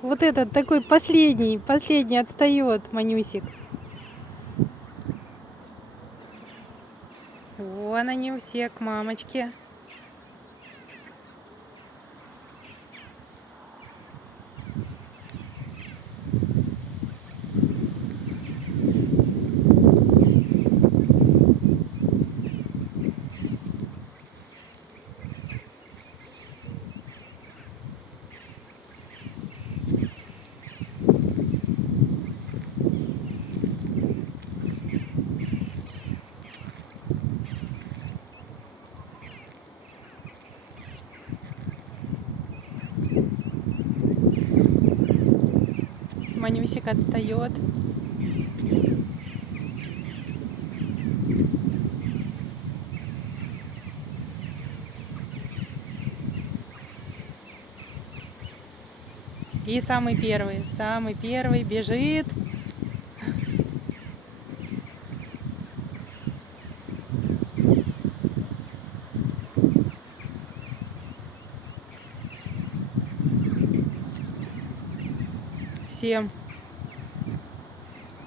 Вот этот такой последний отстает, Манюсик. Вон они все к мамочке. Манюсик отстает. И самый первый бежит. Всем